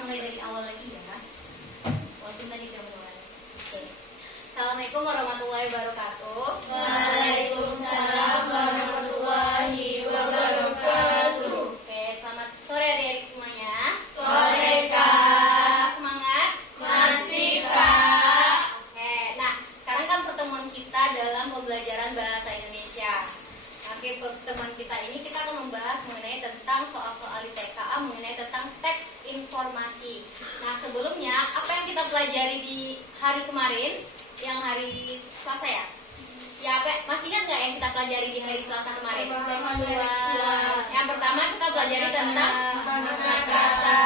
mulai dari awal lagi ya. Walaupun tadi udah mulai. Oke. Assalamualaikum warahmatullahi wabarakatuh. Waalaikumsalam warahmatullahi wabarakatuh. Oke, selamat sore adik-adik semuanya. Sore Kak. Semangat? Masih Kak. Oke, nah sekarang kan pertemuan kita dalam pembelajaran bahasa Indonesia. Oke, pertemuan kita ini kita akan membahas mengenai tentang soal-soal di TKA mengenai tentang teks informasi. Nah, sebelumnya apa yang kita pelajari di hari kemarin, yang hari Selasa ya? Ya, masih ingat nggak yang kita pelajari di hari Selasa kemarin? Yang pertama kita pelajari tentang makna kata.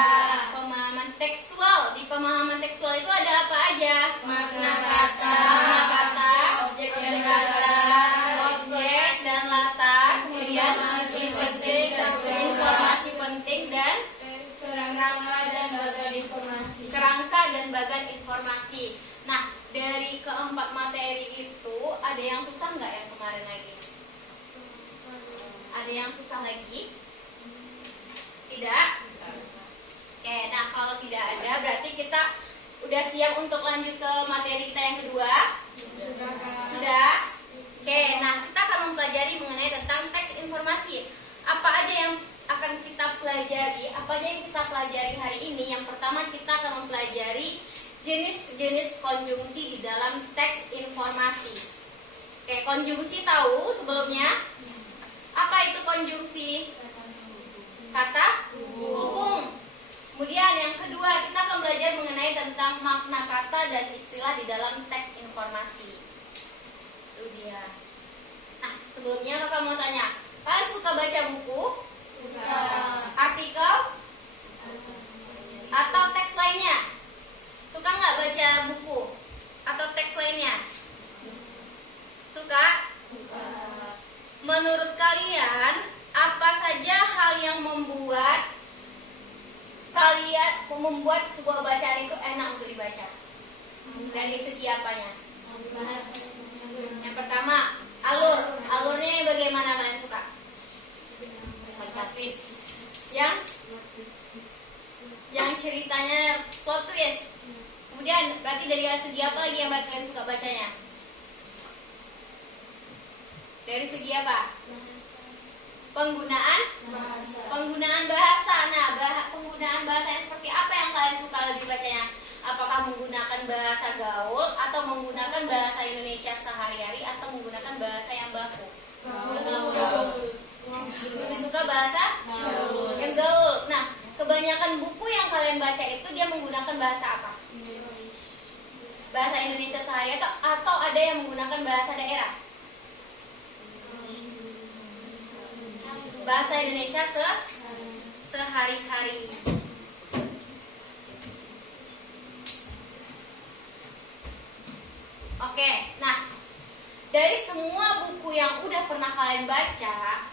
pemahaman tekstual. Di pemahaman tekstual itu ada apa aja? Makna kata, Objek dan kata, objek dan latar, kemudian informasi penting dan kerangka dan bagan informasi. kerangka dan bagan informasi. Nah, dari keempat materi itu ada yang susah nggak yang kemarin lagi? Ada yang susah lagi? Tidak? Oke, nah kalau tidak ada berarti kita udah siap untuk lanjut ke materi kita yang kedua? Sudah? Oke, nah kita akan mempelajari mengenai tentang teks informasi. Apa aja yang akan kita pelajari? Apa aja yang kita pelajari hari ini? Yang pertama kita akan mempelajari jenis-jenis konjungsi di dalam teks informasi. Oke, konjungsi tahu sebelumnya? Apa itu konjungsi? Kata hubung. Kemudian yang kedua kita akan belajar mengenai tentang makna kata dan istilah di dalam teks informasi. Itu dia. Nah, sebelumnya kakak mau tanya, kalian suka baca buku? Suka. Artikel? Atau teks lainnya? Suka nggak baca buku atau teks lainnya? Suka? Menurut kalian, apa saja hal yang membuat sebuah bacaan itu enak untuk dibaca? Dari segi apanya? Yang pertama, alur. Alurnya bagaimana kalian suka? Fantastis. Yang ceritanya plot twist. Kemudian berarti dari segi apa lagi yang kalian suka bacanya? Dari segi apa? Penggunaan bahasa. Nah, penggunaan bahasa yang seperti apa yang kalian suka lebih bacanya? Apakah menggunakan bahasa gaul atau menggunakan bahasa Indonesia sehari-hari atau menggunakan bahasa yang baku? Lebih suka bahasa yang gaul. Nah, kebanyakan buku yang kalian baca itu dia menggunakan bahasa apa? Bahasa Indonesia sehari atau ada yang menggunakan bahasa daerah? Bahasa Indonesia sehari-hari. Oke, nah dari semua buku yang udah pernah kalian baca,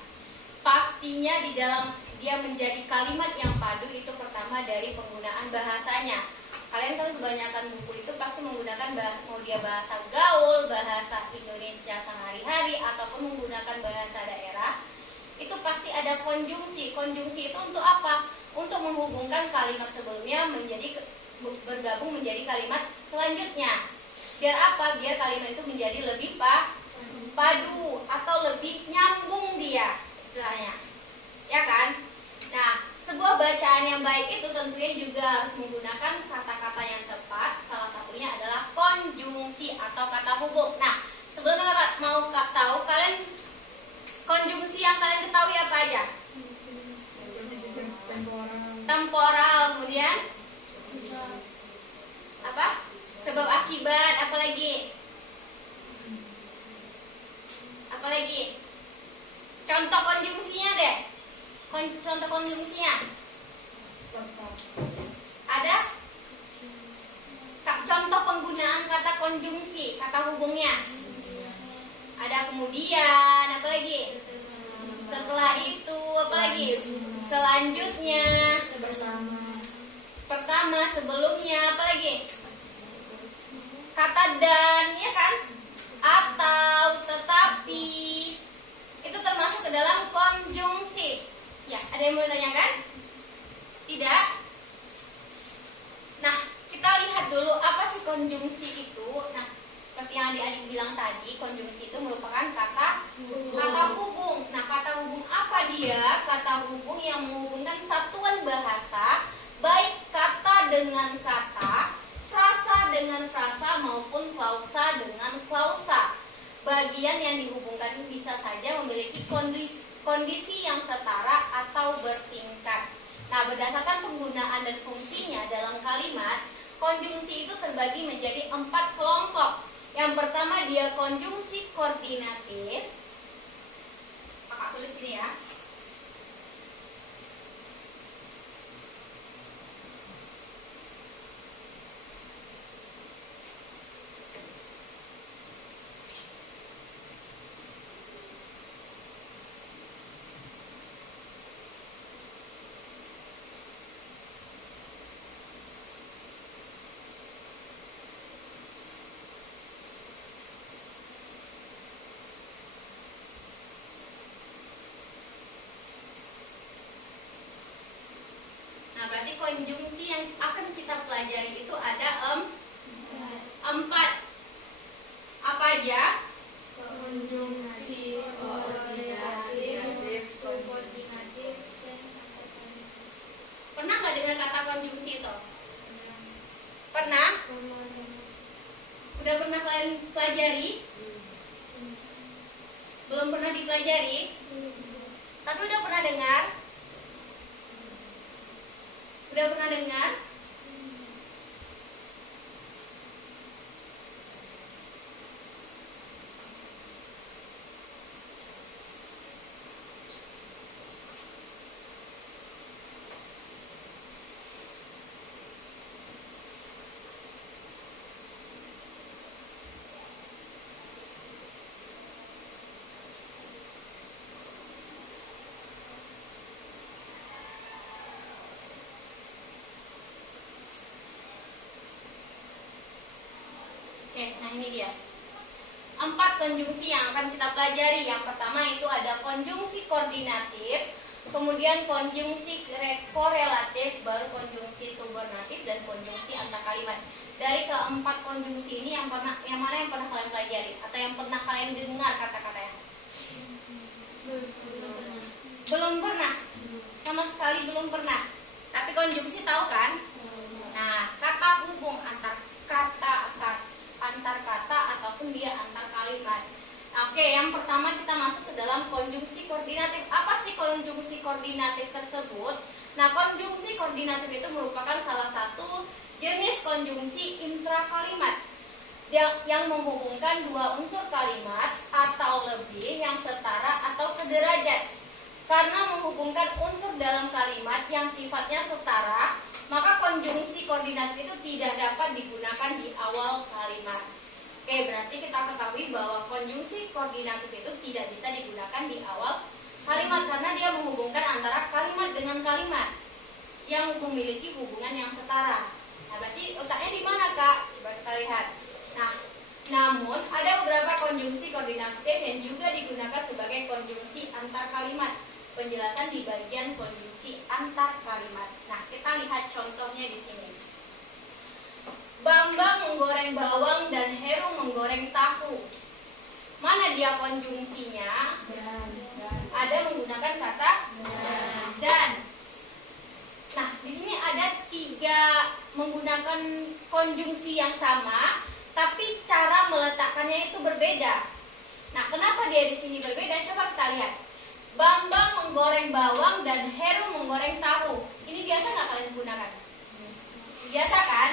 pastinya di dalam dia menjadi kalimat yang padu itu pertama dari penggunaan bahasanya. Kalian kan kebanyakan buku itu pasti menggunakan mau dia bahasa gaul, bahasa Indonesia sehari-hari ataupun menggunakan bahasa daerah. Itu pasti ada konjungsi. Konjungsi itu untuk apa? Untuk menghubungkan kalimat sebelumnya bergabung menjadi kalimat selanjutnya. Biar apa? Biar kalimat itu menjadi lebih padu atau lebih nyambung dia istilahnya. Ya kan? Nah, sebuah bacaan yang baik itu tentunya juga harus menggunakan kata-kata yang tepat. Salah satunya adalah konjungsi atau kata hubung. Nah, sebelumnya mau tahu kalian konjungsi yang kalian ketahui apa aja? Temporal, kemudian apa? Sebab akibat, apalagi? Contoh konjungsinya deh. Contoh konjungsinya. Ada? Contoh penggunaan kata konjungsi, kata hubungnya. Ada kemudian, apa lagi? Setelah itu, apa lagi? Selanjutnya. Pertama, sebelumnya, apa lagi? Kata dan, ya kan? Atau, tetapi. Itu termasuk ke dalam konjungsi. Ya, ada yang mau ditanyakan? Tidak? konjungsi itu, nah seperti yang adik-adik bilang tadi, konjungsi itu merupakan kata hubung. Nah, kata hubung apa dia? Kata hubung yang menghubungkan satuan bahasa, baik kata dengan kata, frasa dengan frasa maupun klausa dengan klausa. Bagian yang dihubungkan ini bisa saja memiliki kondisi yang setara atau bertingkat. Nah, berdasarkan penggunaan dan fungsinya dalam kalimat, konjungsi itu terbagi menjadi 4 kelompok. Yang pertama dia konjungsi koordinatif. Kakak tulis ini ya. Nah, berarti konjungsi yang akan kita pelajari itu ada 4. Apa aja? Konjungsi koordinatif, subordinatif, dan Pernah nggak dengar kata konjungsi itu? Pernah? Udah pernah kalian pelajari? Belum pernah dipelajari? Tapi udah pernah dengar? Udah pernah dengar? Oke, nah ini dia. 4 konjungsi yang akan kita pelajari. Yang pertama itu ada konjungsi koordinatif, kemudian konjungsi korelatif, baru konjungsi subordinatif dan konjungsi antar kalimat. Dari keempat konjungsi ini yang mana yang pernah kalian pelajari atau yang pernah kalian dengar kata-katanya? Belum pernah. Sama sekali belum pernah. Tapi konjungsi tahu kan? Nah, kata hubung antar kata ataupun dia antar kalimat. Oke, yang pertama kita masuk ke dalam konjungsi koordinatif. Apa sih konjungsi koordinatif tersebut? Nah, konjungsi koordinatif itu merupakan salah satu jenis konjungsi intrakalimat yang menghubungkan dua unsur kalimat atau lebih yang setara atau sederajat. Karena menghubungkan unsur dalam kalimat yang sifatnya setara, maka konjungsi koordinatif itu tidak dapat digunakan di awal kalimat. Oke, berarti kita ketahui bahwa konjungsi koordinatif itu tidak bisa digunakan di awal kalimat karena dia menghubungkan antara kalimat dengan kalimat yang memiliki hubungan yang setara. Nah, berarti letaknya di mana, Kak? Coba kita lihat. Nah, namun ada beberapa konjungsi koordinatif yang juga digunakan sebagai konjungsi antar kalimat. Penjelasan di bagian konjungsi antar kalimat. Nah, kita lihat contohnya di sini. Bambang menggoreng bawang dan Heru menggoreng tahu. Mana dia konjungsinya? Ada menggunakan kata dan. Nah, di sini ada 3 menggunakan konjungsi yang sama, tapi cara meletakkannya itu berbeda. Nah, kenapa dia di sini berbeda? Coba kita lihat. Bambang menggoreng bawang dan Heru menggoreng tahu. Ini biasa nggak kalian gunakan? Biasa kan?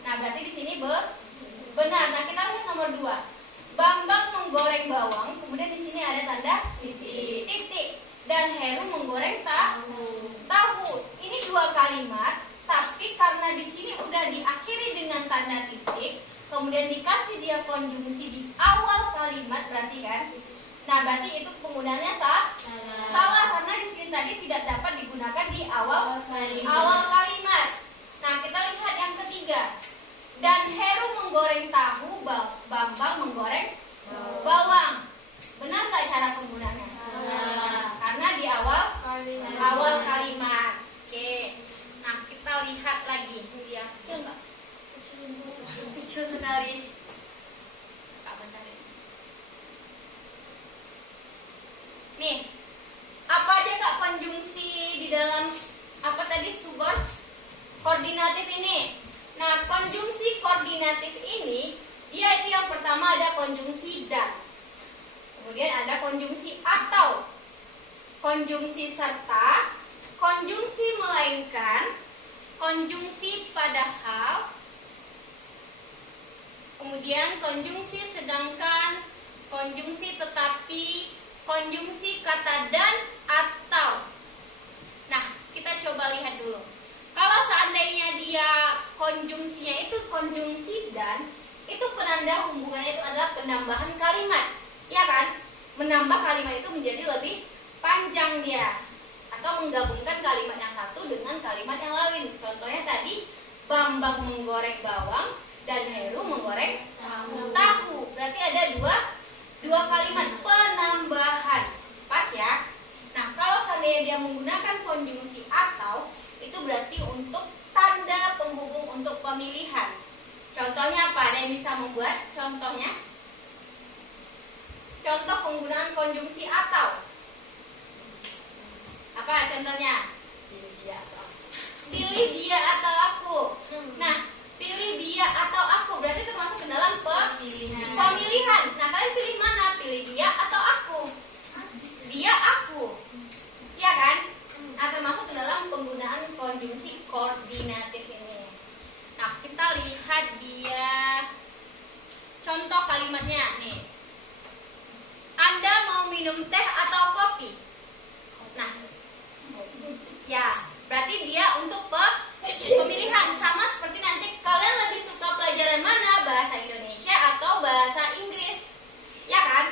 Nah, berarti di sini benar. Nah, kita lihat nomor 2. Bambang menggoreng bawang, kemudian di sini ada tanda titik. Dan Heru menggoreng tahu. Ini 2 kalimat, tapi karena di sini udah diakhiri dengan tanda titik, kemudian dikasih dia konjungsi di awal kalimat, berarti kan? Nah, berarti itu penggunaannya salah karena di sini tadi tidak dapat digunakan di awal kalimat. Nah, kita lihat yang ketiga. Dan Heru menggoreng tahu, Bambang menggoreng bawang. Benar nggak cara penggunaannya? Karena di awal kalimat. Oke. Nah, kita lihat lagi. Ini dia. Kecil nggak? lucu sekali. Kak Mentari. Nih, apa aja Kak konjungsi di dalam apa tadi subord koordinatif ini? Nah, konjungsi koordinatif ini dia itu yang pertama ada konjungsi dan. Kemudian ada konjungsi atau, konjungsi serta, konjungsi melainkan, konjungsi padahal, kemudian konjungsi sedangkan, konjungsi tetapi, konjungsi kata dan atau. Nah, kita coba lihat dulu. Kalau seandainya dia konjungsinya itu konjungsi dan, itu penanda hubungannya itu adalah penambahan kalimat, ya kan? Menambah kalimat itu menjadi lebih panjang dia, atau menggabungkan kalimat yang satu dengan kalimat yang lain. Contohnya tadi, Bambang menggoreng bawang dan Heru menggoreng tahu. Berarti ada dua kalimat penambahan. Pas ya? Nah, kalau seandainya dia menggunakan konjungsi atau, itu berarti untuk tanda penghubung untuk pemilihan. Contohnya apa? Ada yang bisa membuat contohnya? Contoh penggunaan konjungsi atau. Apa contohnya? Pilih dia atau aku. Nah, pilih dia atau aku berarti termasuk ke dalam pemilihan. Nah, kalian pilih mana? Pilih dia atau aku? Dia, aku. Iya kan? Nah, termasuk ke dalam penggunaan konjungsi koordinatif ini. Nah, kita lihat dia contoh kalimatnya nih. Anda mau minum teh atau kopi? Nah, ya, berarti dia untuk pemilihan. Sama seperti nanti kalian lebih suka pelajaran mana? Bahasa Indonesia atau bahasa Inggris? Ya kan?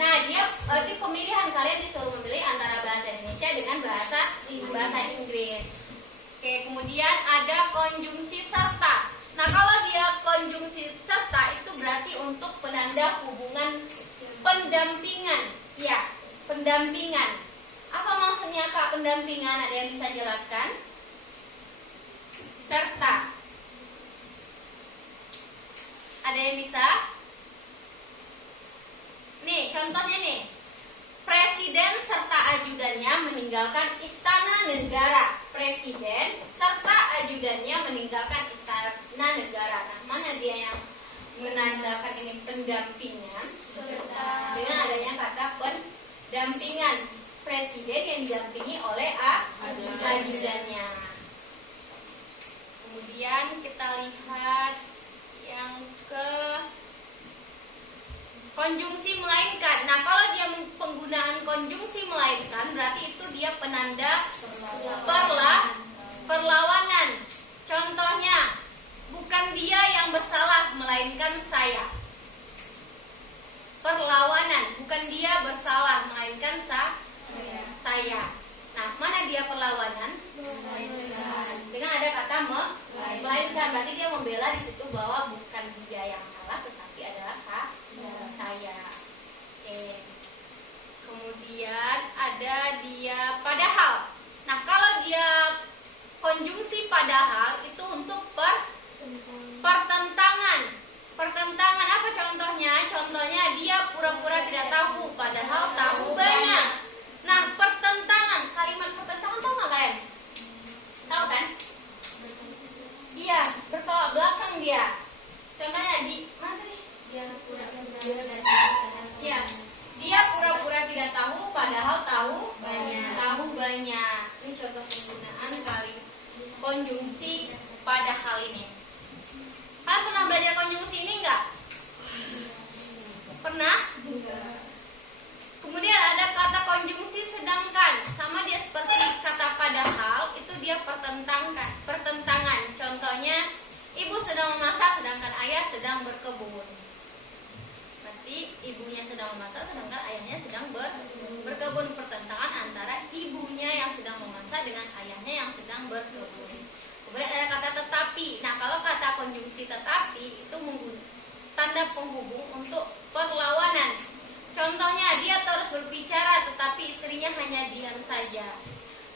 Nah, dia berarti pemilihan, kalian disuruh memilih antara bahasa Indonesia dengan bahasa Inggris. Oke, kemudian ada konjungsi serta. Nah, kalau dia konjungsi serta itu berarti untuk penanda hubungan pendampingan. Ya, pendampingan. Apa maksudnya Kak pendampingan? Ada yang bisa jelaskan? Serta. Ada yang bisa? Nih, contohnya nih. Presiden serta ajudannya meninggalkan istana negara. Presiden serta ajudannya meninggalkan istana negara. Nah, mana dia yang menandakan ini pendampingan? Dengan adanya kata pendampingan. Presiden yang didampingi oleh ajudannya. Kemudian kita lihat yang ke konjungsi melainkan. Nah, kalau dia penggunaan konjungsi melainkan berarti itu dia penanda perlawanan. Contohnya, bukan dia yang bersalah melainkan saya. Perlawanan, bukan dia bersalah melainkan saya. Nah, mana dia perlawanan? Dengan ada kata melainkan, berarti dia membela di situ bahwa bukan dia yang salah tetapi adalah saya. Oke. Kemudian ada dia padahal. Nah, kalau dia konjungsi padahal itu untuk pertentangan. Pertentangan apa contohnya? Contohnya dia pura-pura tidak tahu padahal tahu banyak. Nah, pertentangan, kalimat pertentangan tahu nggak kalian? Tahu kan? Iya, bertolak belakang dia. Contohnya di mana tadi? Iya, dia pura-pura tidak tahu padahal tahu banyak. Ini contoh penggunaan kalimat konjungsi padahal ini. Kalian pernah belajar konjungsi ini nggak? Pernah? Kemudian ada kata konjungsi sedangkan, sama dia seperti kata padahal, itu dia pertentangan. Contohnya, ibu sedang memasak sedangkan ayah sedang berkebun. Berarti ibunya sedang memasak sedangkan ayahnya sedang berkebun. Pertentangan antara ibunya yang sedang memasak dengan ayahnya yang sedang berkebun. Kemudian ada kata tetapi. Nah, kalau kata konjungsi tetapi itu tanda penghubung untuk perlawanan. Contohnya, dia terus berbicara tetapi istrinya hanya diam saja.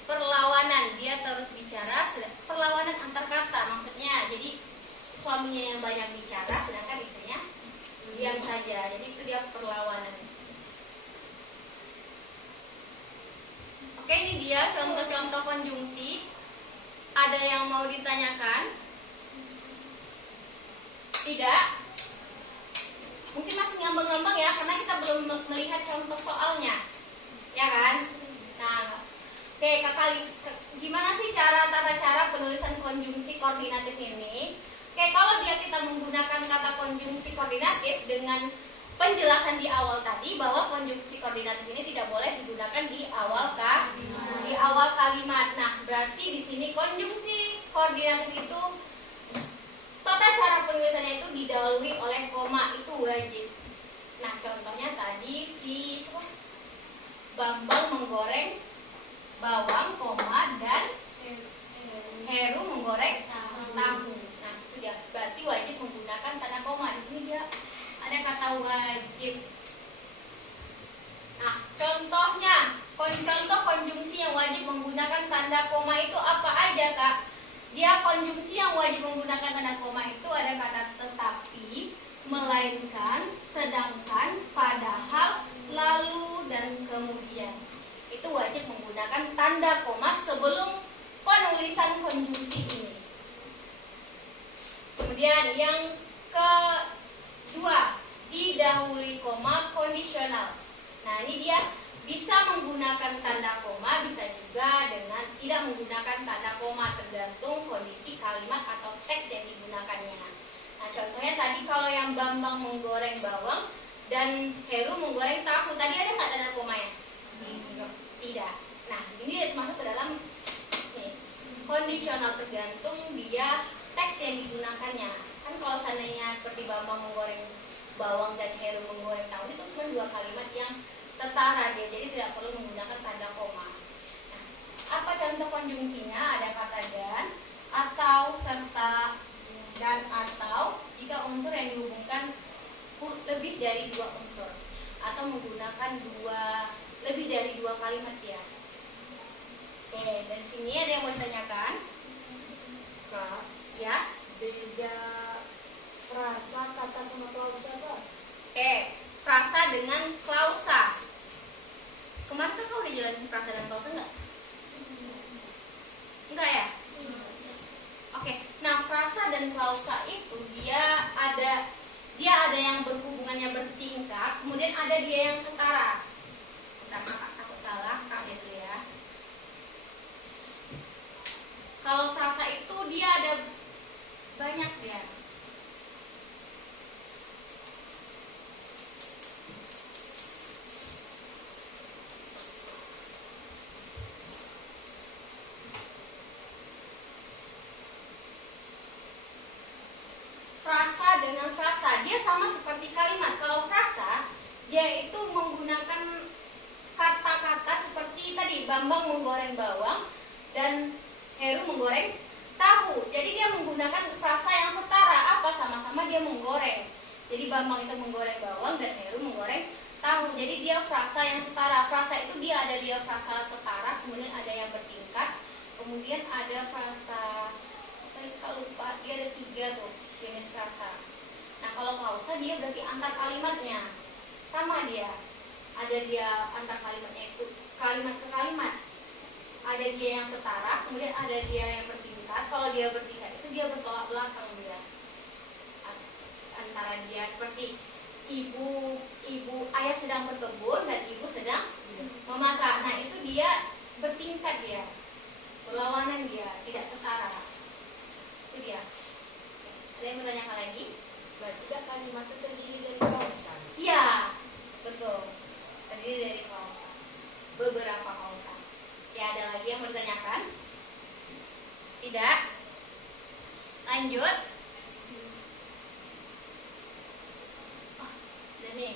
Perlawanan, dia terus bicara, perlawanan antar kata. Maksudnya, jadi suaminya yang banyak bicara, sedangkan istrinya diam saja. Jadi itu dia perlawanan. Oke, ini dia contoh-contoh konjungsi. Ada yang mau ditanyakan? Tidak? Mungkin masih ngambang-ngambang ya, karena kita belum melihat contoh soalnya, ya kan? Nah, oke, gimana sih tata cara penulisan konjungsi koordinatif ini? Oke, kalau kita menggunakan kata konjungsi koordinatif dengan penjelasan di awal tadi bahwa konjungsi koordinatif ini tidak boleh digunakan di awal kalimat. Nah, berarti di sini konjungsi koordinatif itu tata cara penulisannya itu didahului oleh koma, itu wajib. Nah, contohnya tadi si Bambang menggoreng bawang, koma, dan Heru menggoreng tahu. Nah, itu dia. Berarti wajib menggunakan tanda koma. Di sini dia ada kata wajib. Nah, contohnya, contoh konjungsi yang wajib menggunakan tanda koma itu apa aja, Kak? Dia konjungsi yang wajib menggunakan tanda koma itu ada kata tetapi, melainkan, sedangkan, padahal, lalu, dan kemudian. Itu wajib menggunakan tanda koma sebelum penulisan konjungsi ini. Kemudian yang kedua, didahului koma kondisional. Nah, ini dia bisa menggunakan tanda koma, bisa juga dengan tidak menggunakan tanda koma, tergantung kondisi kalimat atau teks yang digunakannya. Nah, contohnya tadi kalau yang Bambang menggoreng bawang dan Heru menggoreng tahu, tadi ada nggak tanda komanya? Tidak. Nah, ini masuk ke dalam kondisional, tergantung dia teks yang digunakannya. Kan kalau seandainya seperti Bambang menggoreng bawang dan Heru menggoreng tahu, itu cuma dua kalimat yang setara dia, jadi tidak perlu menggunakan tanda koma. Nah, apa contoh konjungsinya? Ada kata dan, atau, serta, dan atau jika unsur yang dihubungkan lebih dari dua unsur, atau menggunakan lebih dari dua kalimat ya. Oke, dan sini ada yang mau ditanyakan? Kak, Ya. beda frasa kata sama klausa apa? Oke, frasa dengan klausa. Kemarin kan kau udah jelasin frasa dan klausa enggak? Enggak ya? Oke, nah frasa dan klausa itu dia ada yang berhubungannya bertingkat, kemudian ada dia yang setara. Bentar, Kak, takut salah, Kak itu ya. Kalau frasa itu dia ada banyak dia. Frasa dengan frasa, dia sama seperti kalimat. Kalau frasa, dia itu menggunakan kata-kata seperti tadi, Bambang menggoreng bawang dan Heru menggoreng tahu. Jadi dia menggunakan frasa yang setara, apa? Sama-sama dia menggoreng. Jadi Bambang itu menggoreng bawang dan Heru menggoreng tahu. Jadi dia frasa yang setara. Frasa itu dia frasa setara, kemudian ada yang bertingkat, kemudian ada frasa, kalau lupa, dia ada 3 tuh jenis frasa. Nah, kalau klausa dia berarti antar kalimatnya sama dia. Ada dia antar kalimatnya itu kalimat ke kalimat. Ada dia yang setara, kemudian ada dia yang bertingkat. Kalau dia bertingkat itu dia bertolak belakang dia. Antara dia seperti ayah sedang berkebun dan ibu sedang memasak. Nah, itu dia bertingkat dia. Berlawanan dia, tidak setara. Itu dia. Ada yang bertanyakan lagi? Berarti kan kalimat itu terdiri dari klausa. Iya, betul. Terdiri dari klausa. Beberapa klausa. Ya, ada lagi yang bertanyakan? Tidak? Lanjut. Udah nih.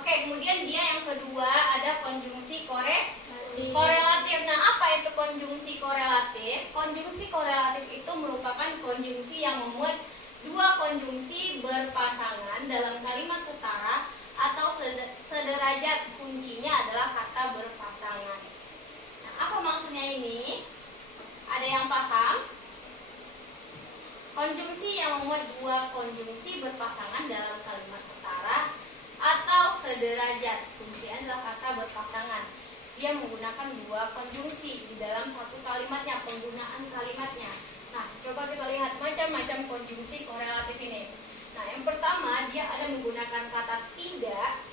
Oke, kemudian dia yang kedua ada konjungsi korelatif. Nah, apa itu konjungsi korelatif? Konjungsi korelatif itu merupakan konjungsi yang memuat dua konjungsi berpasangan dalam kalimat setara atau sederajat. Kuncinya adalah kata berpasangan. Nah, apa maksudnya ini? Ada yang paham? konjungsi yang memuat dua konjungsi berpasangan dalam kalimat setara atau sederajat. Kuncinya adalah kata berpasangan. Dia menggunakan dua konjungsi di dalam satu kalimatnya, penggunaan kalimatnya. Nah, coba kita lihat macam-macam konjungsi korelatif ini. Nah, yang pertama dia ada menggunakan kata tidak,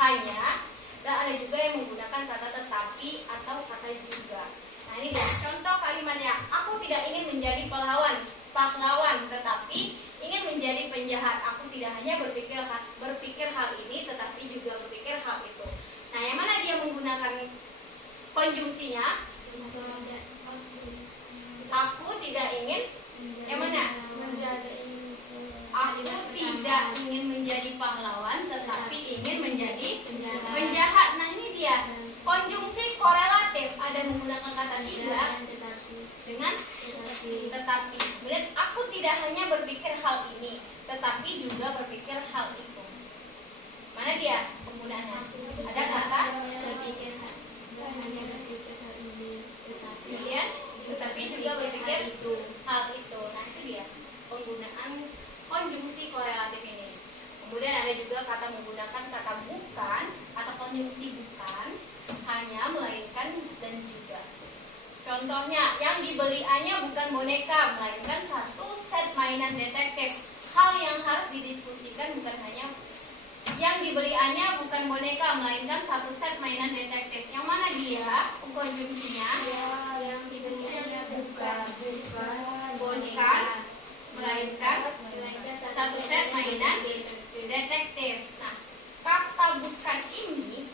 hanya, dan ada juga yang menggunakan kata tetapi atau kata juga. Nah, ini dia contoh kalimatnya. Aku tidak ingin menjadi pahlawan, tetapi ingin menjadi penjahat. Aku tidak hanya berpikir hal ini, tetapi juga berpikir hal itu. Nah, yang mana dia menggunakan konjungsinya? Aku tidak ingin. Yang mana? Aku tidak ingin menjadi pahlawan, tetapi ingin menjadi penjahat. Nah, ini dia konjungsi korelatif. Ada menggunakan kata tidak dengan tetapi. Kemudian aku tidak hanya berpikir hal ini, tetapi juga berpikir hal itu. Mana dia penggunaannya? Ada kata berpikir kemudian tetapi juga berpikir hal itu. Nah, itu dia penggunaan konjungsi korelatif ini. Kemudian ada juga kata menggunakan kata bukan atau konjungsi bukan, hanya, melainkan, dan juga. Contohnya, yang dibeliannya bukan boneka, melainkan satu set mainan detektif. Hal yang harus didiskusikan bukan hanya yang dibeliannya bukan boneka, melainkan satu set mainan detektif. Yang mana dia konjungsinya? Yang dibeliannya bukan Melainkan satu set mainan detektif. Nah, kata bukan ini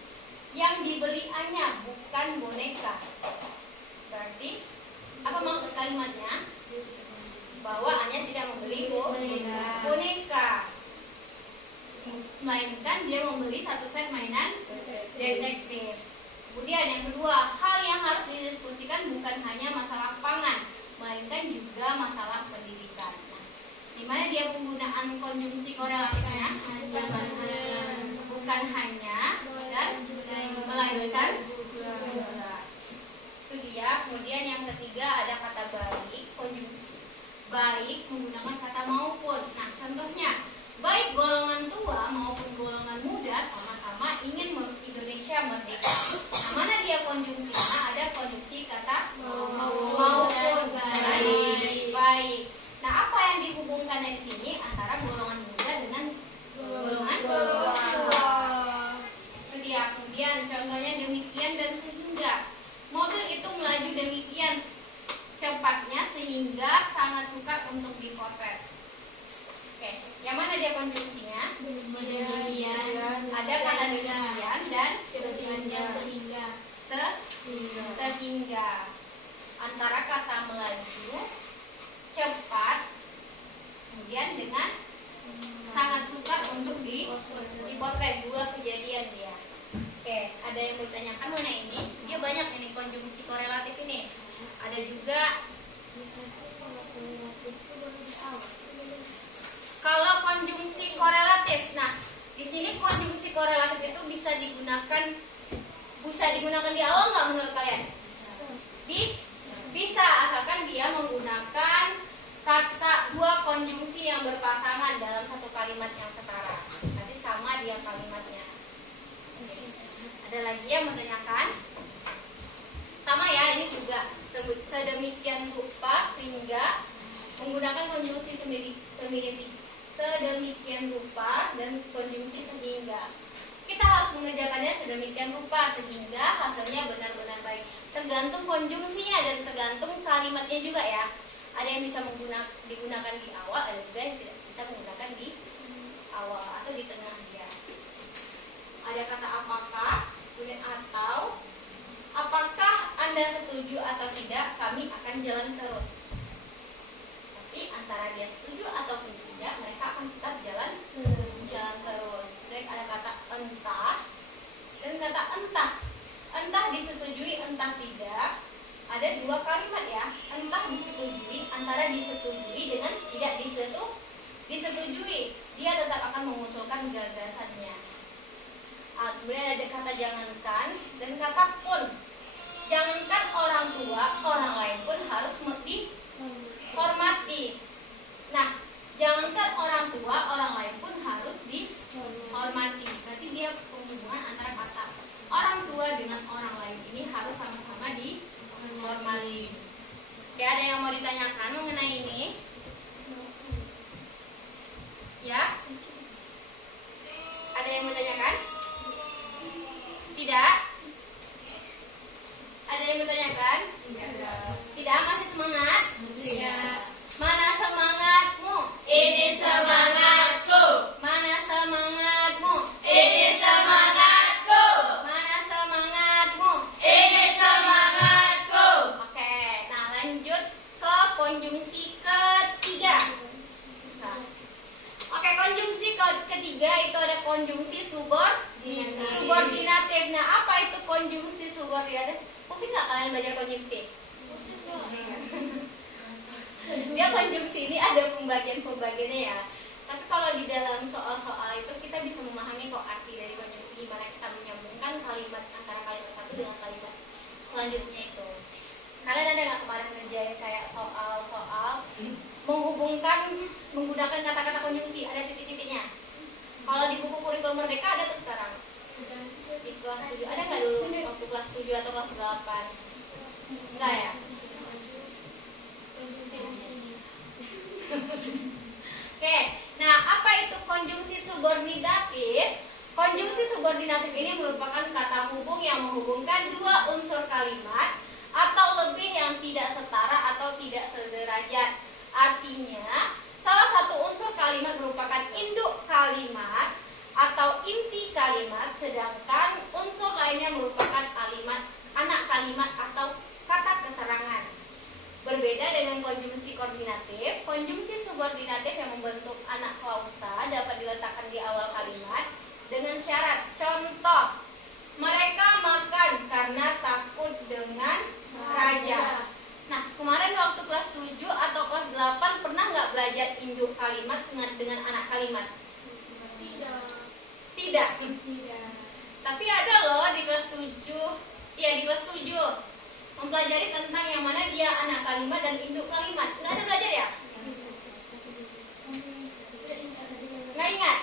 yang dibeliannya bukan boneka. Berarti apa maksud kalimatnya? Bahwa Anya tidak membeli boneka, melainkan dia membeli satu set mainan detektif. Kemudian yang kedua, hal yang harus didiskusikan bukan hanya masalah pangan, melainkan juga masalah pendidikan. Nah, di mana dia penggunaan konjungsi korelatifnya? Bukan hanya dan melainkan juga. Itu dia. Kemudian yang ketiga ada kata baik, konjungsi baik menggunakan kata maupun. Nah, contohnya, baik golongan tua maupun golongan muda sama-sama ingin Indonesia merdeka. Nah, mana dia konjungsinya? Ada konjungsi kata maupun, baik. Nah, apa yang dihubungkannya di sini antara golongan muda dengan golongan tua? Itu dia. Kemudian contohnya demikian dan sehingga. Mobil itu melaju demikian cepatnya sehingga sangat sukar untuk dipotret. Oke, yang mana dia konjungsinya? Demikian. Ada kata demikian dan sehingga. Antara kata melaju, cepat, kemudian dengan sangat sukar untuk dipotret. Dua kejadian dia. Oke, ada yang bertanyakan mana ini? Dia banyak ini konjungsi korelatif ini. Ada juga kalau konjungsi korelatif. Nah, di sini konjungsi korelatif itu bisa digunakan di awal nggak menurut kalian? Bisa, asalkan dia menggunakan kata dua konjungsi yang berpasangan dalam satu kalimat yang setara. Nanti sama dia kalimatnya. Ada lagi yang menanyakan? Sama ya, ini juga sedemikian rupa sehingga menggunakan konjungsi sedemikian rupa dan konjungsi sehingga. Kita harus mengerjakannya sedemikian rupa sehingga hasilnya benar-benar baik. Tergantung konjungsinya dan tergantung kalimatnya juga ya. Ada yang bisa digunakan di awal, ada juga yang tidak bisa menggunakan di awal atau di tengah dia. Ada kata apakah, kemudian atau. Apakah Anda setuju atau tidak, kami akan jalan terus. Tapi antara dia setuju ataupun tidak, mereka akan tetap jalan terus. Baik, ada kata entah dan kata entah. Entah disetujui, entah tidak. Ada dua kalimat ya. Entah disetujui, antara disetujui dengan tidak disetujui. Dia tetap akan mengusulkan gagasannya. Kemudian ada kata jangankan dan kata pun. Jangankan orang tua, orang lain pun harus dihormati. mau ditanyakan mengenai ini? Ya? Ada yang mau ditanyakan? Tidak? Ada yang bertanyakan? Tidak, masih semangat? Ya. Mana semangatmu? Ini semangatku. Mana semangatmu? Ini semangatku. Mana semangatmu? Ini semangatku. Oke, nah lanjut ke konjungsi ketiga. Nah, oke, konjungsi ketiga itu ada konjungsi subordinatif. Nah, apa itu konjungsi subordinatif? Pusing nggak kalian belajar konjungsi? Dia konjungsi ini ada pembagian-pembagiannya ya. Tapi kalau di dalam soal-soal itu kita bisa memahami kok arti dari konjungsi, gimana kita menyambungkan kalimat antara kalimat satu dengan kalimat selanjutnya itu. Kalian ada nggak kemarin ngerjain kayak soal-soal menghubungkan menggunakan kata-kata konjungsi, ada titik-titiknya? Kalau di buku kurikulum Merdeka ada tuh sekarang. Di kelas 7 ada nggak dulu waktu kelas 7 atau kelas 8? Enggak ya? Oke, nah apa itu konjungsi subordinatif? Konjungsi subordinatif ini merupakan kata hubung yang menghubungkan dua unsur kalimat atau lebih yang tidak setara atau tidak sederajat. Artinya, salah satu unsur kalimat merupakan induk kalimat atau inti kalimat, sedangkan unsur lainnya merupakan anak kalimat atau kata keterangan. Berbeda dengan konjungsi koordinatif, konjungsi subordinatif yang membentuk anak klausa dapat diletakkan di awal kalimat dengan syarat. Contoh, mereka makan karena takut dengan raja. Nah, kemarin waktu kelas 7 atau kelas 8 pernah nggak belajar induk kalimat dengan anak kalimat? Tidak. Tapi ada loh di kelas 7. Ya, di kelas 7 mempelajari tentang yang mana dia anak kalimat dan induk kalimat. Nggak ada belajar ya? Nggak ingat?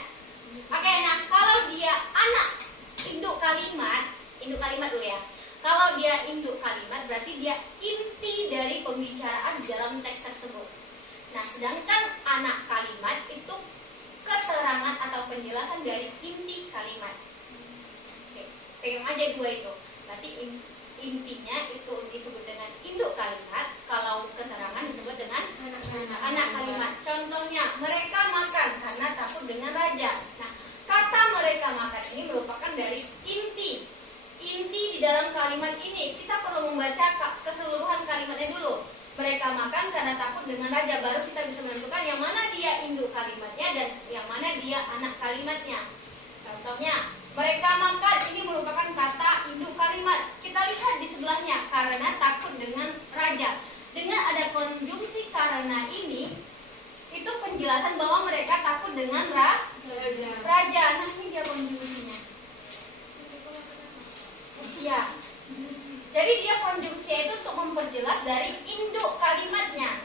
Oke, nah kalau dia anak induk kalimat dulu ya. Kalau dia induk kalimat berarti dia inti dari pembicaraan di dalam teks tersebut. Nah, sedangkan anak kalimat itu keterangan atau penjelasan dari inti kalimat. Oke, pegang aja dua itu. Berarti intinya itu disebut dengan induk kalimat, kalau keterangan disebut dengan anak kalimat. Contohnya, mereka makan karena takut dengan raja. Nah, kata mereka makan ini merupakan dari inti di dalam kalimat ini. Kita perlu membaca keseluruhan kalimatnya dulu. Mereka makan karena takut dengan raja, baru kita bisa menentukan yang mana dia induk kalimatnya dan yang mana dia anak kalimatnya. Contohnya, mereka makan ini merupakan kata induk kalimat. Kita lihat di sebelahnya, karena takut dengan raja. Dengan ada konjungsi karena ini, itu penjelasan bahwa mereka takut dengan raja. Nah, ini dia konjungsinya. Ya. Jadi dia konjungsinya itu untuk memperjelas dari induk kalimatnya.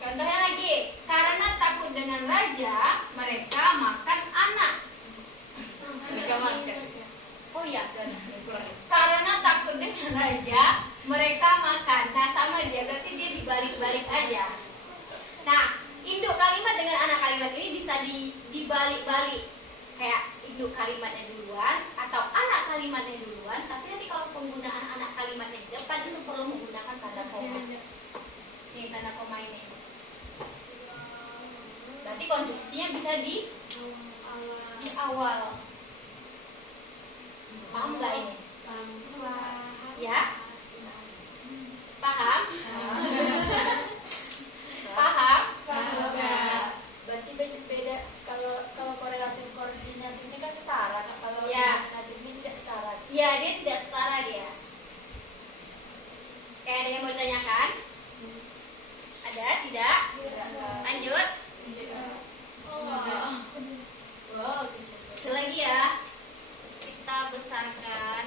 Contohnya lagi, karena takut dengan raja, mereka makan anak. Mereka makan. Oh iya, karena takut dengan raja, mereka makan. Nah, sama dia, berarti dia dibalik-balik aja. Nah, induk kalimat dengan anak kalimat ini bisa dibalik-balik. Kayak induk kalimatnya duluan atau anak kalimatnya duluan, tapi nanti kalau penggunaan anak kalimatnya di depan itu perlu menggunakan tanda koma. Nih, tanda koma ini. Berarti konjungsinya bisa di awal. Paham nggak ini? Ya? Paham? Paham? Berarti beda kalau korelatif koordinatif ini kan setara, kalau Ya. koordinatif ini tidak setara. Iya, dia tidak setara dia. Kayak ada yang mau ditanyakan? Ada? Tidak? Lanjut. Selagi ya, kita besarkan.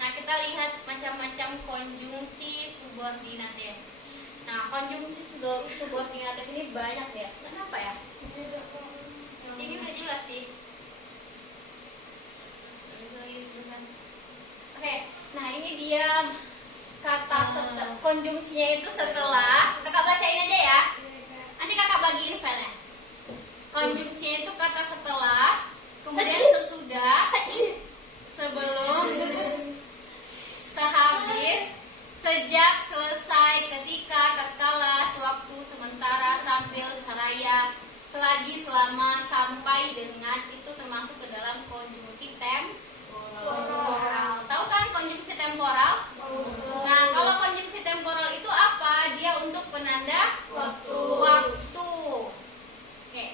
Nah, kita lihat macam-macam konjungsi subordinatif. Nah, konjungsi subordinatif ini banyak ya. Kenapa ya? Ini udah jelas sih. Oke, nah ini dia konjungsinya itu setelah, kakak bacain aja ya. Nanti kakak bagiin filenya. Konjungsinya itu kata setelah, kemudian sesudah, sebelum, sehabis, sejak, selesai, ketika, tatkala, sewaktu, sementara, sambil, seraya, selagi, selama, sampai, dengan, itu termasuk ke dalam konjungsi temporal. Tahu kan konjungsi temporal? Nah, kalau konjungsi temporal itu apa? Dia untuk penanda waktu. Oke,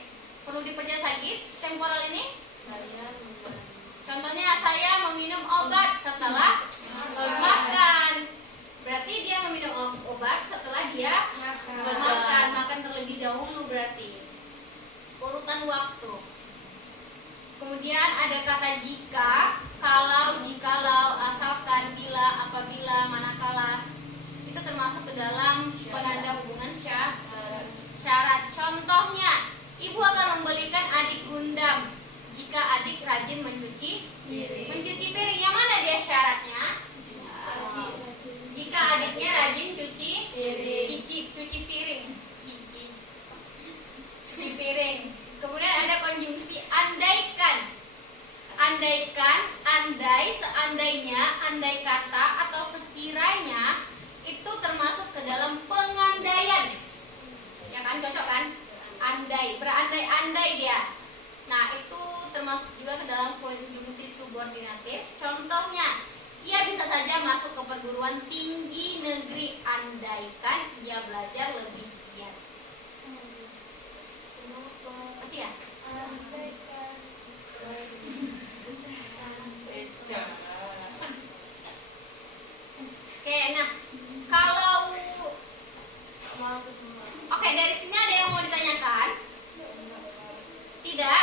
perlu diperjelas lagi temporal ini? Contohnya saya meminum obat setelah makan. Berarti dia meminum obat setelah dia makan terlebih dahulu berarti. Urutan waktu. Kemudian ada kata jika, kalau, jikalau, asalkan, bila, apabila, manakala. Itu termasuk ke dalam penanda hubungan syarat. Contohnya, ibu akan membelikan adik gundam jika adik rajin mencuci piring. Yang mana dia syaratnya? Jika adiknya rajin cuci piring. Kemudian ada konjungsi andaikan. Andai, seandainya, andai kata atau sekiranya itu termasuk ke dalam pengandaian. Ya kan, cocok kan? Andai, berandai-andai dia. Nah, itu termasuk juga ke dalam konjungsi subordinatif. Contohnya, ia bisa saja masuk ke perguruan tinggi negeri andaikan ia belajar lebih giat. Ngerti ya? Oke, nah kalau dari sini ada yang mau ditanyakan? Tidak?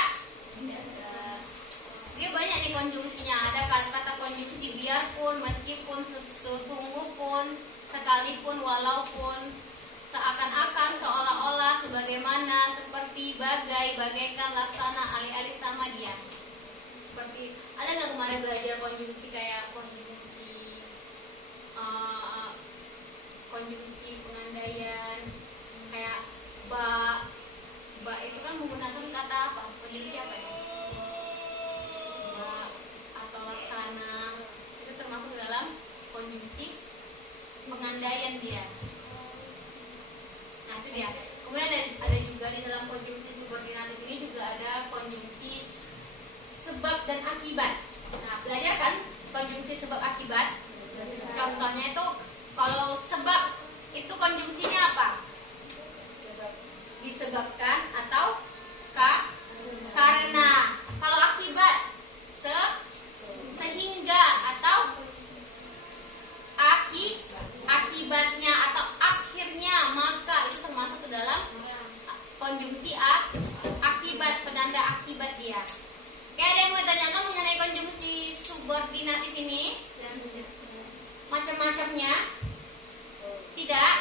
Dia banyak nih konjungsinya. Ada kata-kata konjungsi biarpun, meskipun, sesungguhpun, sekalipun, walaupun, seakan-akan, seolah-olah, sebagaimana, seperti, bagai, bagaikan, laksana, alih-alih, sama, dia. Seperti, ada nggak kemarin belajar konjungsi kayak konjungsi pengandaian, kayak ba itu kan menggunakan kata apa? Konjungsi apa ya? Ba atau laksana. Itu termasuk dalam konjungsi pengandaian dia. Nah, itu dia. Kemudian ada juga di dalam konjungsi subordinatif ini juga ada konjungsi sebab dan akibat. Nah, belajar kan konjungsi sebab akibat? Contohnya itu kalau sebab itu konjungsinya apa? Disebabkan atau karena. Kalau akibat sehingga atau akibatnya atau akhirnya, maka itu termasuk ke dalam konjungsi akibat, penanda akibat dia. Oke, ada yang mau tanyakan mengenai konjungsi subordinatif ini? Macam-macamnya? Tidak?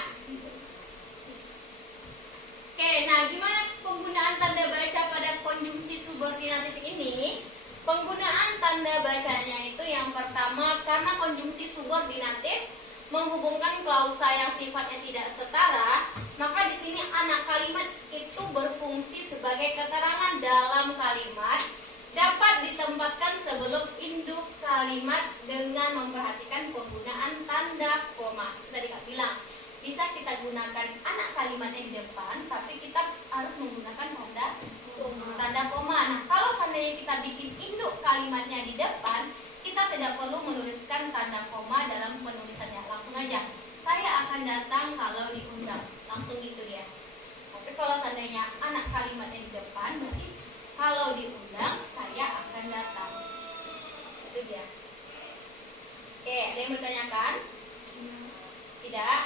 Oke, nah gimana penggunaan tanda baca pada konjungsi subordinatif ini? Penggunaan tanda bacanya itu yang pertama, karena konjungsi subordinatif menghubungkan klausa yang sifatnya tidak setara, maka di sini anak kalimat itu berfungsi sebagai keterangan dalam kalimat, dapat ditempatkan sebelum induk kalimat dengan memperhatikan penggunaan tanda koma. Tadi Kak bilang, bisa kita gunakan anak kalimatnya di depan, tapi kita harus menggunakan tanda koma. Nah, kalau seandainya kita bikin induk kalimatnya di depan, kita tidak perlu menuliskan tanda koma dalam penulisannya. Langsung aja, saya akan datang kalau diundang. Langsung gitu dia. Tapi kalau seandainya anak kalimatnya di depan, berarti kalau diundang, saya akan datang. Itu dia. Oke, ada yang bertanyakan? Tidak?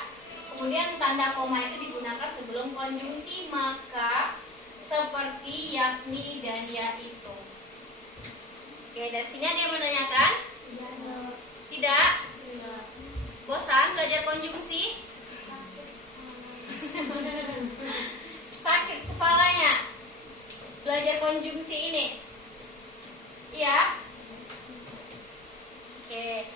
Kemudian tanda koma itu digunakan sebelum konjungsi maka, seperti, yakni, dan yaitu. Oke, dari sini ada yang menanyakan? Tidak? Bosan belajar konjungsi? Sakit kepalanya belajar konjungsi ini? Iya? Oke.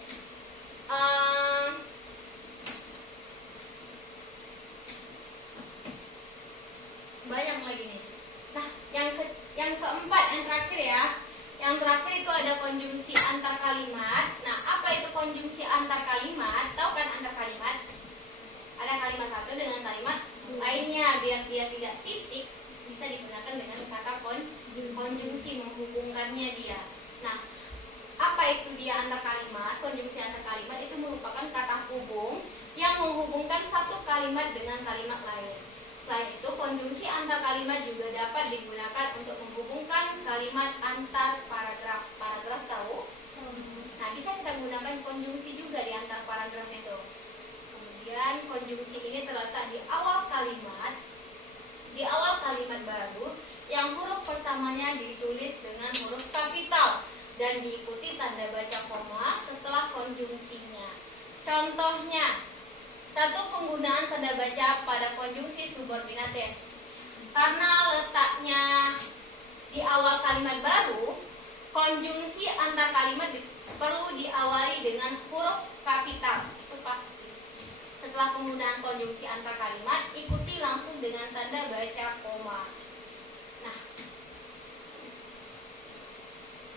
menghubungkan satu kalimat dengan kalimat lain. Selain itu, konjungsi antar kalimat juga dapat digunakan untuk menghubungkan kalimat antar paragraf. Paragraf tahu? Nah, bisa kita gunakan konjungsi juga di antar paragraf itu. Kemudian konjungsi ini terletak di awal kalimat baru yang huruf pertamanya ditulis dengan huruf kapital dan diikuti tanda baca koma setelah konjungsinya. Contohnya, satu, penggunaan tanda baca pada konjungsi subordinatif. Karena letaknya di awal kalimat baru, konjungsi antar kalimat perlu diawali dengan huruf kapital. Itu pasti. Setelah penggunaan konjungsi antar kalimat, ikuti langsung dengan tanda baca koma. Nah,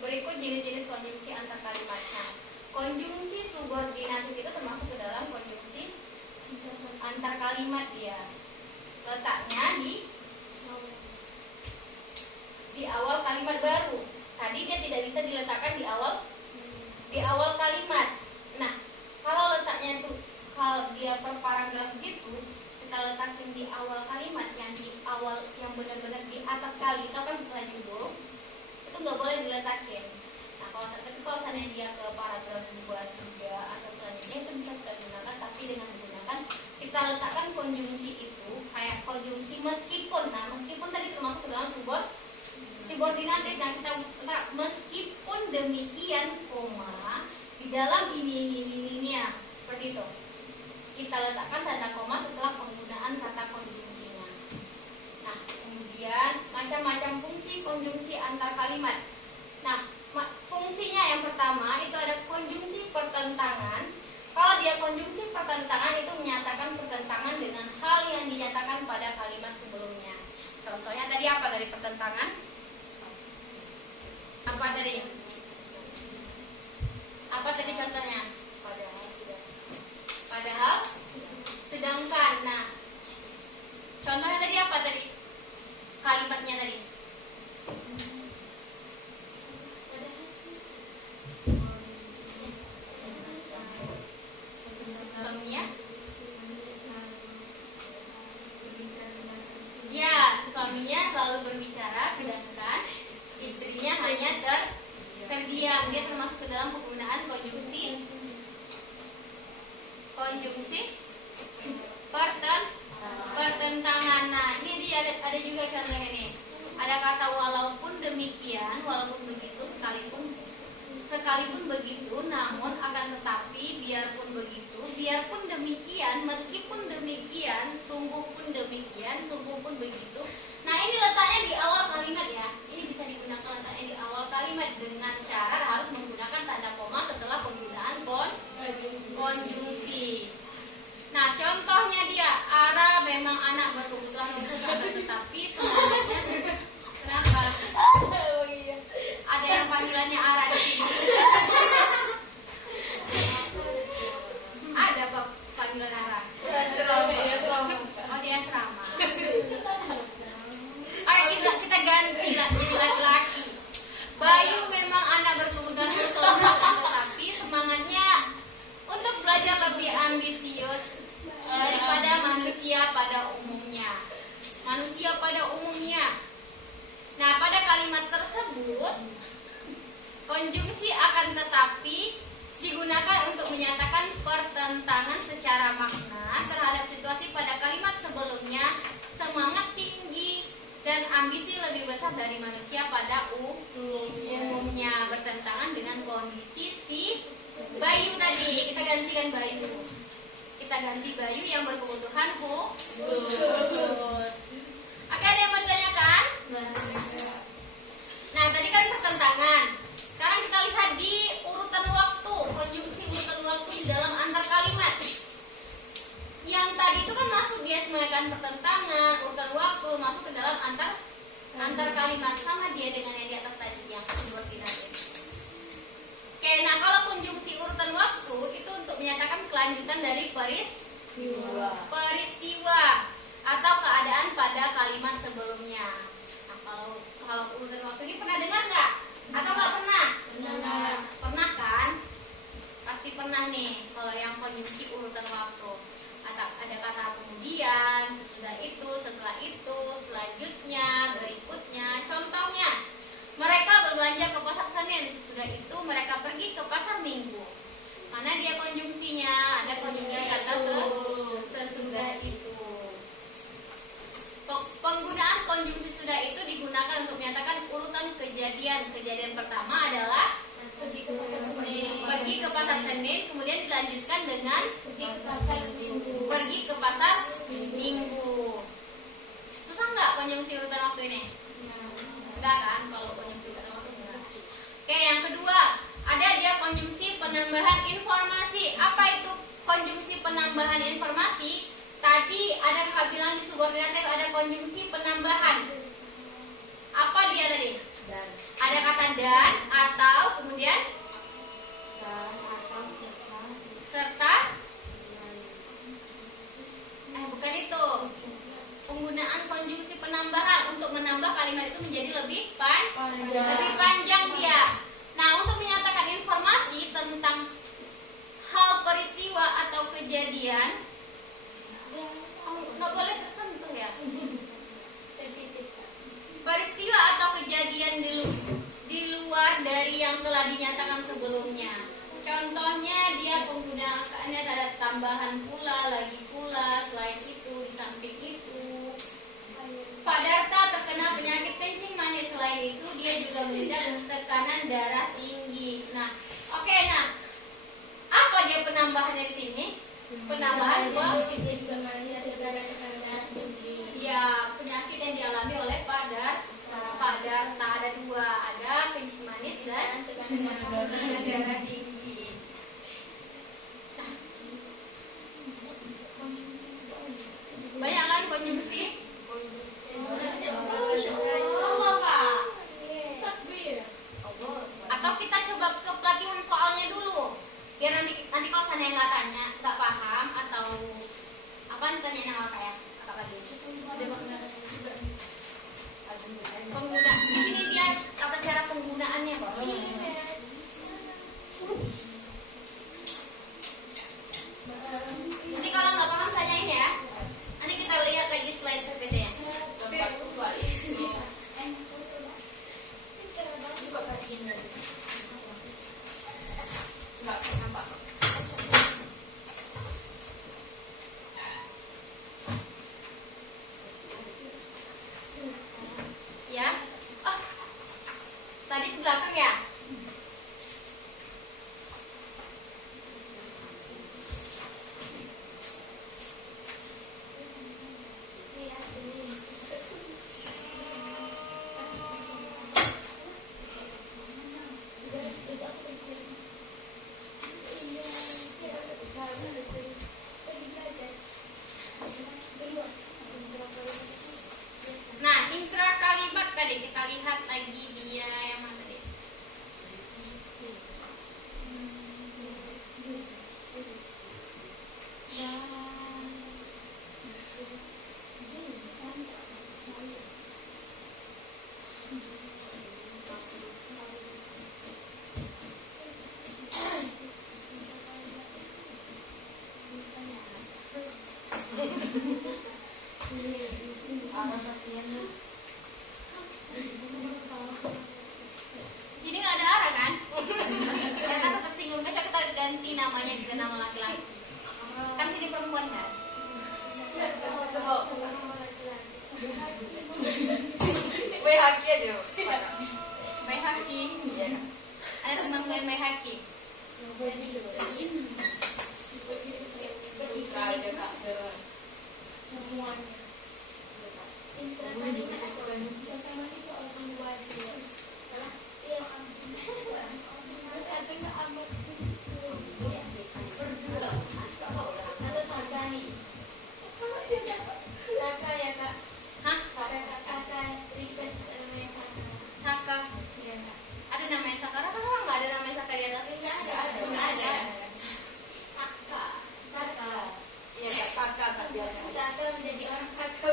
berikut jenis-jenis konjungsi antar kalimat. Nah, konjungsi subordinatif itu termasuk ke dalam konjungsi antar kalimat dia. Letaknya di awal kalimat baru. Tadi dia tidak bisa diletakkan di awal kalimat. Nah, kalau letaknya itu kalau dia per paragraf gitu, kita letakin di awal kalimat yang benar-benar di atas kali, itu kan bukan judul. Itu nggak boleh diletakin. Nah, kalau seandainya dia ke paragraf 2, 3 atau selanjutnya itu bisa kita gunakan, tapi dengan menggunakan kita letakkan konjungsi itu kayak konjungsi meskipun. Nah, meskipun tadi termasuk ke dalam subordinatif. Nah, kita letak meskipun demikian koma di dalam ini ya, seperti itu. Kita letakkan tanda koma setelah penggunaan kata konjungsinya. Nah, kemudian macam-macam fungsi konjungsi antar kalimat. Nah, fungsinya yang pertama itu ada konjungsi pertentangan. Kalau dia konjungsi pertentangan itu menyatakan pertentangan dengan hal yang dinyatakan pada kalimat sebelumnya. Contohnya tadi apa dari pertentangan? Apa tadi? Apa tadi contohnya? Padahal sedangkan. Nah, contohnya tadi apa tadi? Kalimatnya tadi. Suaminya? Ya, suaminya selalu berbicara sedangkan istrinya hanya terdiam. Dia termasuk ke dalam penggunaan konjungsi pertentangan. Nah, ini dia ada juga contohnya nih. Ada kata walaupun demikian, walaupun begitu, sekalipun begitu, namun akan tetapi, biarpun begitu, biarpun demikian, meskipun demikian, sungguh pun begitu. Nah, ini letaknya di awal kalimat ya. Ini bisa digunakan letaknya di awal kalimat dengan syarat harus menggunakan tanda koma setelah penggunaan konjungsi. Nah, contohnya dia, Ara memang anak berkebutuhan khusus, akan tetapi semuanya kenapa? Ada yang panggilannya Ara di sini. Ada panggilan Ara. Oh, dia asrama. Ayo kita ganti jadi laki-laki. Bayu memang anak berkebutuhan khusus, tetapi semangatnya untuk belajar lebih ambisius daripada manusia pada umumnya. Nah, pada kalimat tersebut konjungsi akan tetapi digunakan untuk menyatakan pertentangan secara makna terhadap situasi pada kalimat sebelumnya. Semangat tinggi dan ambisi lebih besar dari manusia pada umumnya, bertentangan dengan kondisi si Bayu tadi. Kita gantikan Bayu. Kita ganti Bayu yang berkebutuhan khusus. Oke, ada yang mau ditanyakan? Nah, tadi kan pertentangan. Sekarang kita lihat di urutan waktu, konjungsi urutan waktu di dalam antar kalimat. Yang tadi itu kan masuk dia semuanya pertentangan, urutan waktu masuk ke dalam antar kalimat, sama dia dengan yang di atas tadi yang subordinatif. Oke, nah kalau konjungsi urutan waktu itu untuk menyatakan kelanjutan dari peristiwa atau keadaan pada kalimat sebelumnya. Nah, kalau urutan waktu ini pernah dengar nggak? Atau nggak pernah? Pernah kan? Pasti pernah nih kalau yang konjungsi urutan waktu. ada kata kemudian, sesudah itu, setelah itu, selanjutnya, berikutnya. Contohnya, mereka berbelanja ke pasar Senin, sesudah itu mereka pergi ke pasar Minggu. Mana dia konjungsinya? Ada konjungsi kata sesudah itu. Penggunaan konjungsi sudah itu digunakan untuk menyatakan urutan kejadian. Kejadian pertama adalah Pergi ke pasar Senin. pergi ke pasar Senin, kemudian dilanjutkan dengan Pergi ke pasar Minggu. pergi ke pasar Minggu. Susah nggak konjungsi urutan waktu ini? Enggak kan? Kalau konjungsi urutan waktu enggak. Oke, yang kedua, ada dia konjungsi penambahan informasi. Apa itu konjungsi penambahan informasi? Tadi ada kakak bilang di subordinatif ada konjungsi penambahan. Apa dia tadi? Dan Ada kata dan atau kemudian atau serta. Bukan itu. Penggunaan konjungsi penambahan untuk menambah kalimat itu menjadi lebih panjang dia. Nah, untuk menyatakan informasi tentang hal peristiwa atau kejadian, nggak boleh tersentuh ya. sensitif. Peristiwa atau kejadian di luar dari yang telah dinyatakan sebelumnya. Contohnya dia penggunaannya ada tambahan pula, lagi pula, selain itu, di samping itu. Pak Darta terkena penyakit kencing manis. Selain itu dia juga mengidap tekanan darah tinggi. Nah, oke, nah apa dia penambahannya di sini? Penambahan ya penyakit yang dialami oleh Pak Darta ada dua, ada kencing manis dan tekanan darah tinggi. Nah, banyak kan konjungsi? Allah Pak. Atau kita coba ke pelatihan soalnya dulu, biar nanti kalau saya nggak paham atau apa tanya sama kayak kakak lagi. Pengguna di sini dia tata cara penggunaannya Pak. Nanti kalau nggak paham tanyain ya. Nanti kita lihat lagi slide PPT-nya. Nggak nampak. Ya. Oh. Tadi ke belakang ya? Nah, intra kalimat tadi kita lihat lagi dia yang mana tadi? Di sini nggak ada arah kan? Ternyata aku tersinggung. Besok kita ganti namanya ke nama laki-laki. Kan sini perempuan kan? Baik haki aja. Baik haki. Ada teman main baik haki. Hah? Saka. Ada namanya Saka. Rasa nggak ada namanya Saka di atas? Nggak ada. Saka. Iya, Kak. Saka Kak biasanya. Saka menjadi orang saka.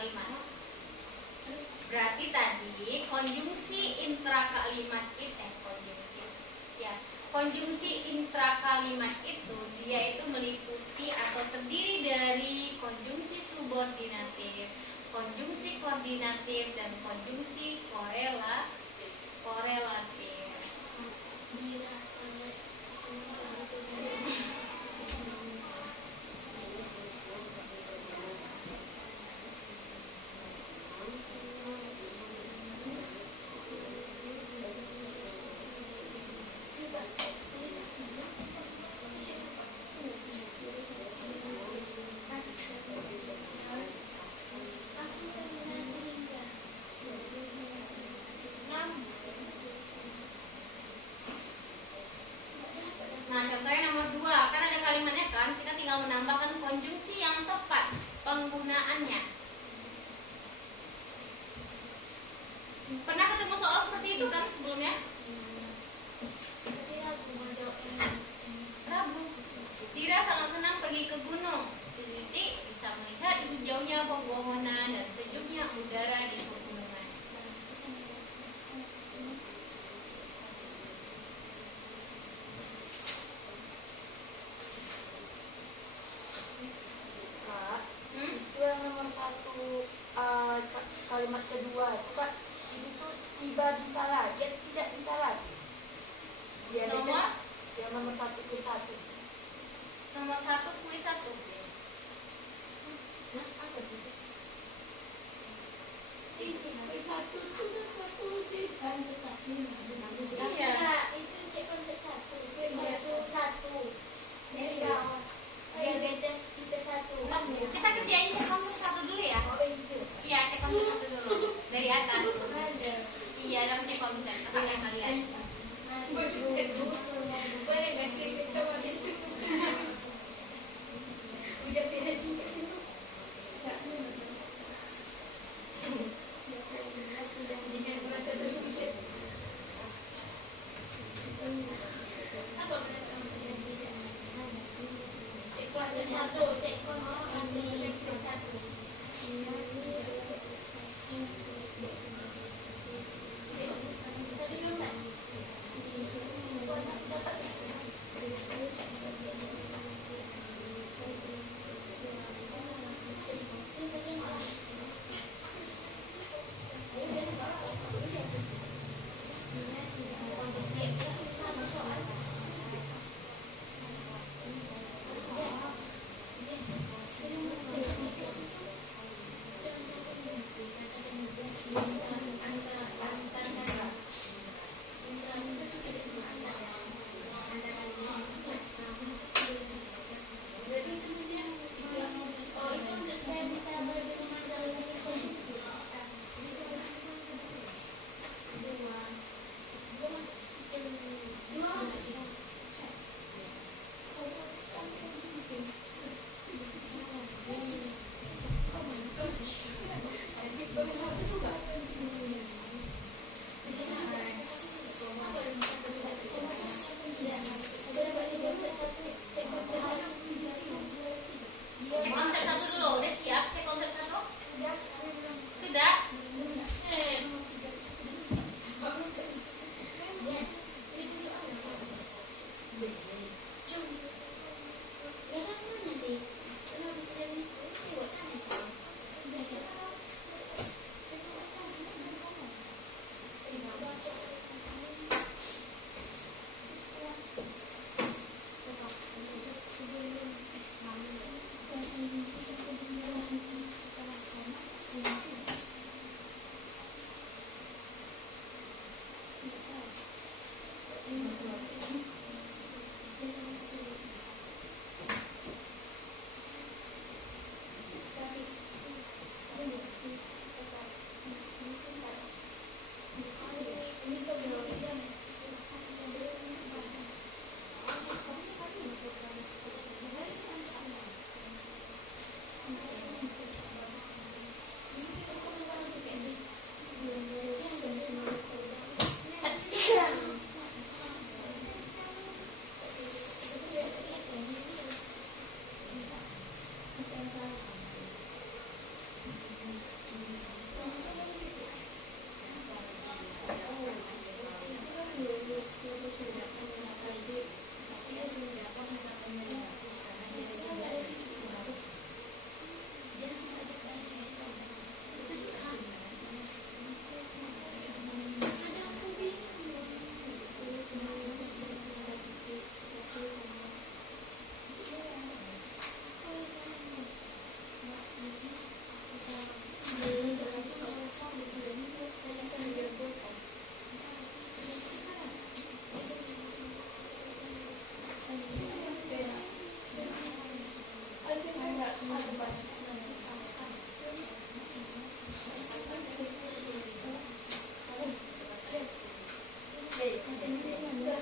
kalimat. Berarti tadi konjungsi intrakalimat konjungsi intrakalimat itu dia itu meliputi atau terdiri dari konjungsi subordinatif, konjungsi koordinatif, dan konjungsi korelatif. Nah, contohnya nomor 2, kan ada kalimatnya kan, kita tinggal menambahkan konjungsi yang tepat penggunaannya. Pernah ketemu soal seperti itu kan sebelumnya? Rabu. Tira sangat senang pergi ke gunung. Titik bisa melihat hijaunya pepohonan dan sejuknya udara di pegunungan. Itu yang nomor 1 kalimat kedua itu Kak, itu tuh tiba bisa lagi, dia tidak bisa lagi. Nomor? Yang nomor 1 kuis 1. Nomor 1 kuis 1. Apa sih itu? Kuis 1 sudah satu ujian tetapi Iya. itu cek konsep 1 kuis 1 dari bawah diabetes tipe 1 Kita kerjain cek konsep 1 dulu ya. Iya, cek konsep 1 dulu. Dari atas. Iya, dalam cek konsep. Tetap yang kalian. boleh nggak sih kita mau gitu udah beda juga dulu jika merasa teruji apa berarti kamu sudah tidak cek konsep 1 cek konsep 1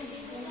sih.